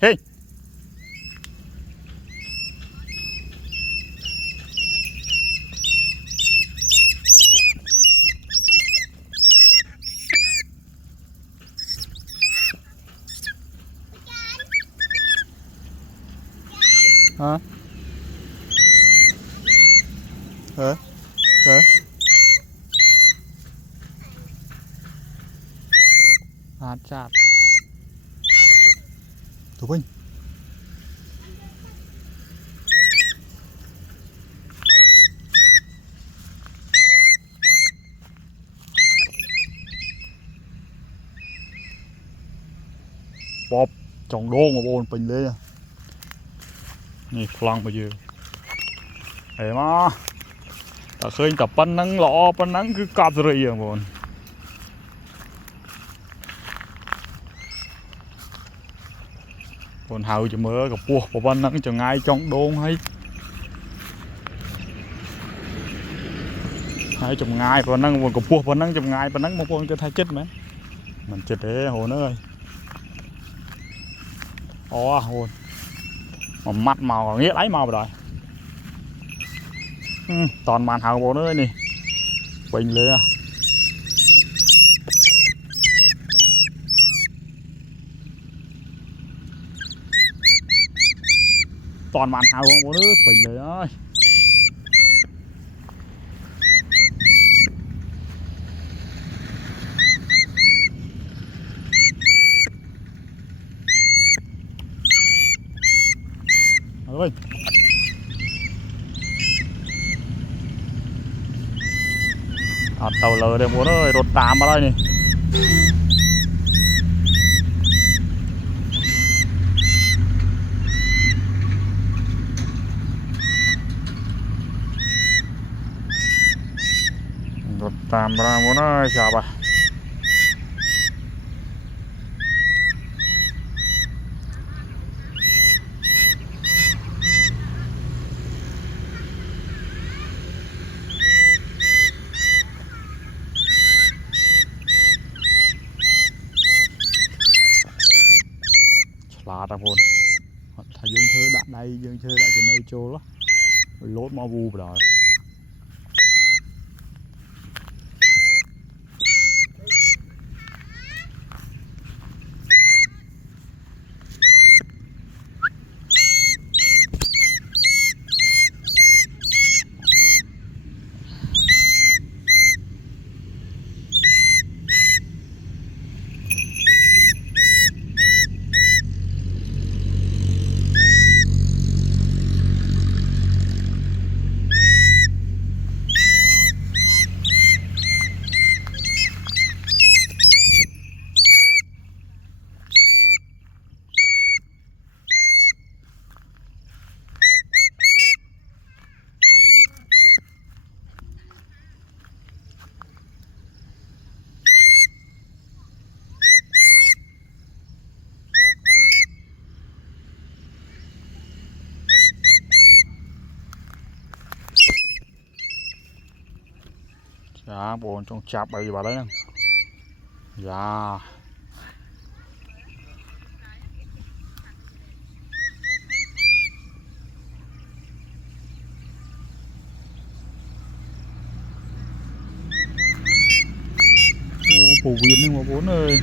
Hey. Hả? Hả? Hả? Chặt. Thủ Vinh. Bóp trồng đôn mà bồn bình lên. Nè phăng bao nhiêu. Ê mà. Ta khơi tập bắn nắng lọ bắn nắng cứ cạp rồi à bồn. Bồn hào cho mơ gặp buộc và bắn nắng cho ngay trong đôn hay. Hay trong ngay bắn nắng còn gặp buộc bắn nắng trong ngay bắn nắng một con cho thay chết mấy. Mình chết đấy hồn ơi. Ồ hồn. Mà mặt màu nghĩa lấy màu rồi. Toàn màn hào bồn ơi nè. Bình lên à. Toàn màn hào bồn ơi bình lên ơi. Ơi. Tàu lờ đây muốn ơi rột tàm vào đây nè. Rột tàm ra muốn ơi chào bà. Là ta buồn. Thầy dương thơ đã đây dương thơ đã trên đây trô đó. Lốt mau vu rồi. Dạ buồn trong chạp bầy vào đấy nè. Dạ. Ô phổ biến nhưng mà bốn ơi.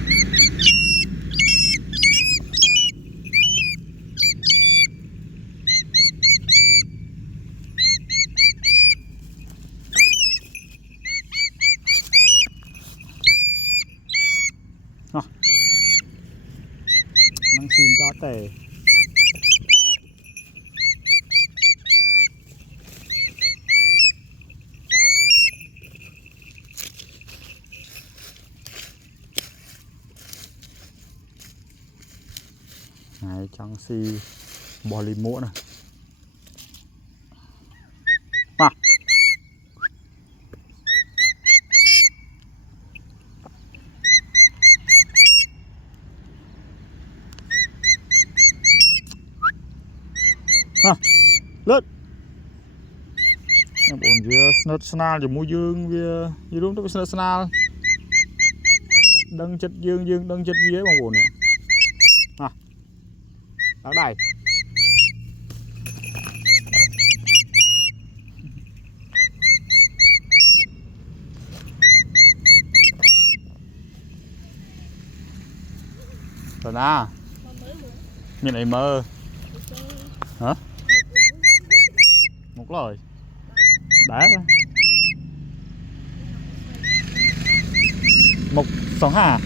Năng xin cá tè. Này trắng si bò lì muỗng này. À. Lên. Em buồn về snot snal cho mua dương về gì đúng tôi snot snal. Đăng chất dương đăng chất vía bằng buồn nè. À. ở đây rồi na như này mơ hả một lời đá một sóng hà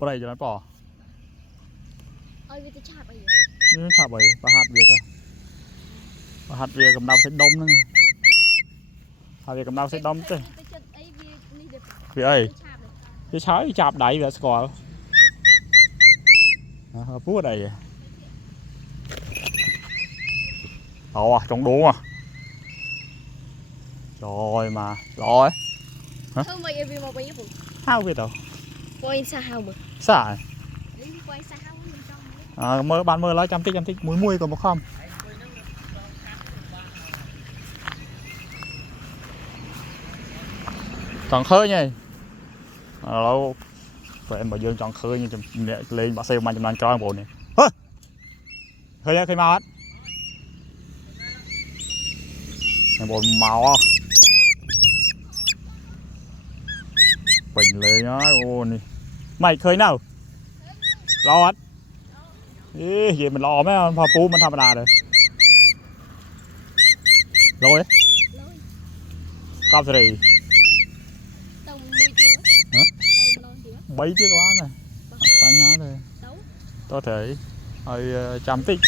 ở đây cho nó bỏ nó thả bậy và hạt Việt à và hạt Việt cầm đầu sẽ đông nữa hạt Việt cầm đầu sẽ đông chứ vì ơi cái sói chạp đẩy về score phú ở đây ồ trong đuống à rồi mà rồi hả hao Việt đâu sao mơ bạn mơ nói trăm tích muối còn một không tròn khơi nhỉ lâu rồi em bảo dương tròn khơi như lên bác xe mà trong cho bộ này khơi mau hết bộ màu bình lên nói ô này mày khơi nào lo hết ý gì mình lo mấy pha pú mình thầm đà rồi rồi cọp gì hả bấy chiếc lá này bánh nhá đây có thể hơi trăm tích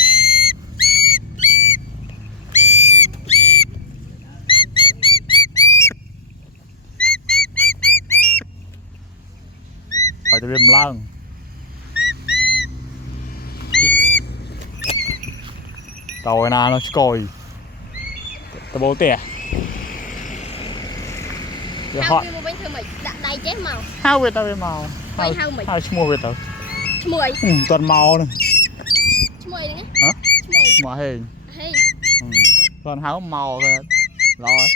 phải từ viêm lang tàu nào nó coi tao bố tẻ họ hao về tao về màu hao mua về tao toàn màu này hả màu hình toàn háo màu rồi rồi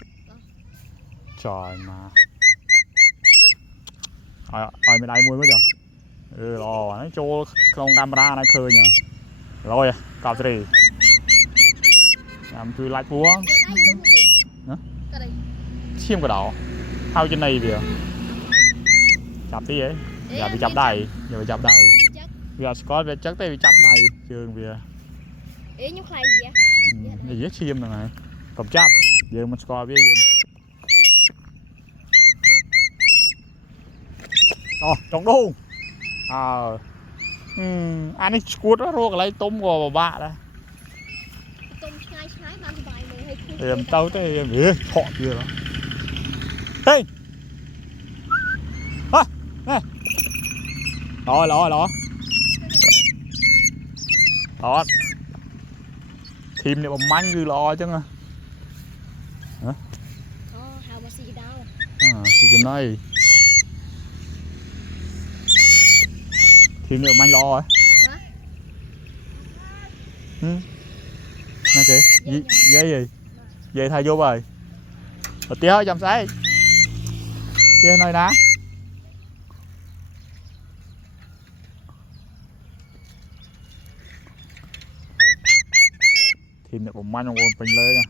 trời mà ai bên đây mua mới giờ lo nó cho không camera này khơi nhờ rồi cào gì làm từ lại buông chiêm cái đó hao trên này kìa chập tí ấy giờ bị chập đầy giờ bị chập đầy giờ có về chất tay bị chập đầy trường kìa này dễ chiêm này cầm chắp giờ mình score biết trống đu anh ấy cuốn nó rồi lấy tôm gò bạ đây em tao tới em biết thọ kia đó hey nè rồi đó thêm này bằng manh cứ lo chứ hả thì cái này thêm này manh lo rồi nè kìa dây gì thay vô rồi tía ơi chăm sấy kia nơi đá thêm được một manh con bình lê nè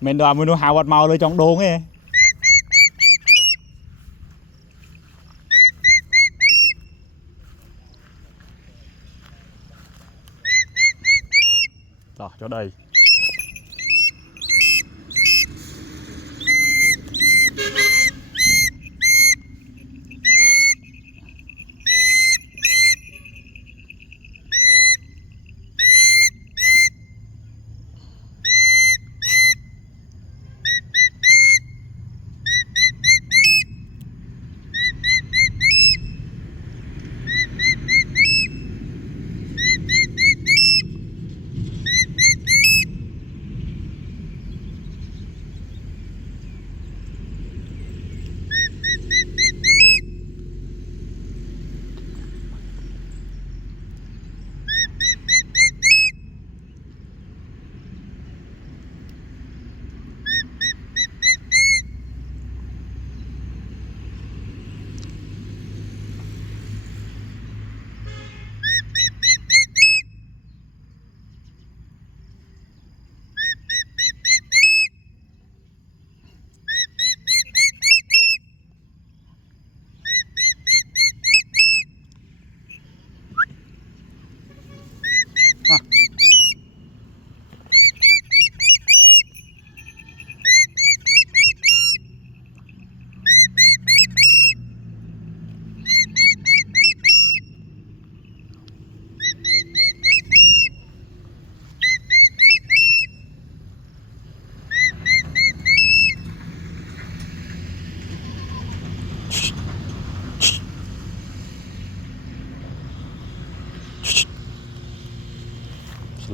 mình đoàn mình hào vật màu lên trong đồn ấy rồi cho đây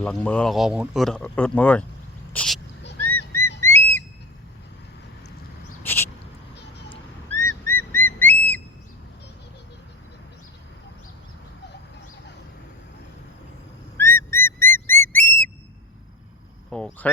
lần mưa là con ướt ướt mưa ơi. Ok.